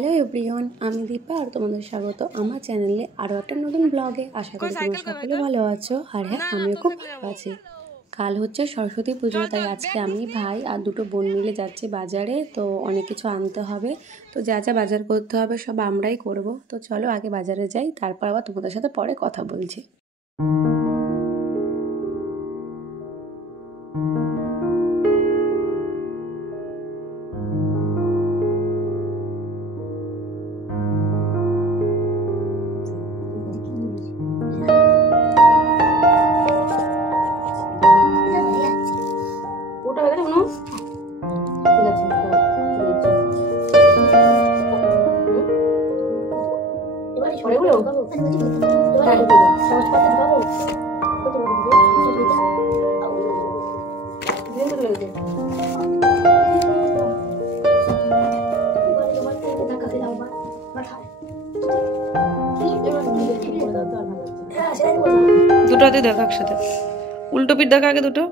Hello everyone, আমি দীপা আর তোমাদের স্বাগত আমার চ্যানেলে আরও একটা নতুন ব্লগে। আশা করি তোমরা সকলে ভালো আছো। আর হ্যাঁ, আমিও খুব ভালো আছি। কাল হচ্ছে সরস্বতী পুজো, তাই আজকে আমি, ভাই আর দুটো বোন মিলে যাচ্ছি বাজারে। তো অনেক কিছু আনতে হবে, তো যা যা বাজার করতে হবে সব আমরাই করব। তো চলো আগে বাজারে যাই, তারপর আবার তোমাদের সাথে পরে কথা বলছি। দুটোতে দেখো একসাথে, উল্টো পিঠ দেখা আগে দুটো।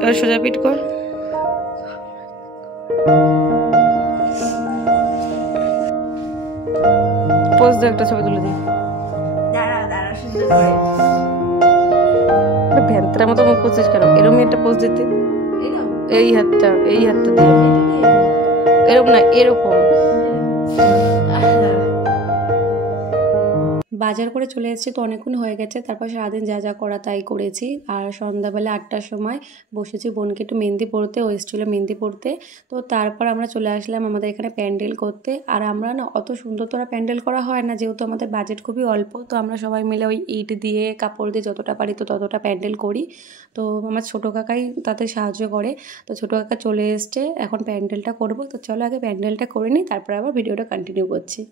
এবার সোজা পিঠ কর। পোজ দে, একটা ছবি তুলে দিই। ভ্যান্তরার মতো মুখ করছিস কেন? এরকম একটা পোজ দিতে, এই হাতটা দিয়ে, এরকম না, এরকম। বাজার করে চলে এসেছি, তো অনেকক্ষণ হয়ে গেছে। তারপর সারাদিন যা যা করা তাই করেছি। আর সন্ধ্যাবেলা 8টার সময় বসেছি বোনকে একটু মেহেন্দি পড়তে, ও এসেছিলো মেহেন্দি পড়তে। তো তারপর আমরা চলে আসলাম আমাদের এখানে প্যান্ডেল করতে। আর আমরা না অত সুন্দর তোরা প্যান্ডেল করা হয় না, যেহেতু আমাদের বাজেট খুবই অল্প। তো আমরা সবাই মিলে ওই ইট দিয়ে কাপড় দিয়ে যতটা পারি তো ততটা প্যান্ডেল করি। তো আমার ছোটো কাকাই তাতে সাহায্য করে। তো ছোটো কাকা চলে এসছে, এখন প্যান্ডেলটা করবো। তো চলো আগে প্যান্ডেলটা করে নিই, তারপর আবার ভিডিওটা কন্টিনিউ করছি।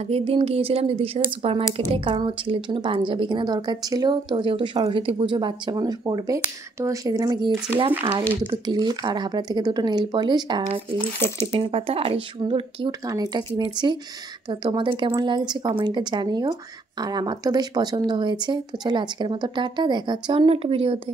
আগের দিন গিয়েছিলাম দিদির সাথে সুপার মার্কেটে, কারণ ওর ছেলের জন্য পাঞ্জাবি কেনা দরকার ছিল। তো যেহেতু সরস্বতী পুজো বাচ্চা মানুষ পড়বে, তো সেদিন আমি গিয়েছিলাম। আর এই দুটো ক্লিপ আর হাবড়া থেকে দুটো নেল পলিশ আর এই সেফটি পিন পাতা আর এই সুন্দর কিউট কানেরটা কিনেছি। তো তোমাদের কেমন লাগছে কমেন্টে জানিও। আর আমার তো বেশ পছন্দ হয়েছে। তো চলো আজকের মতো টাটা, দেখা হচ্ছে অন্য একটা ভিডিওতে।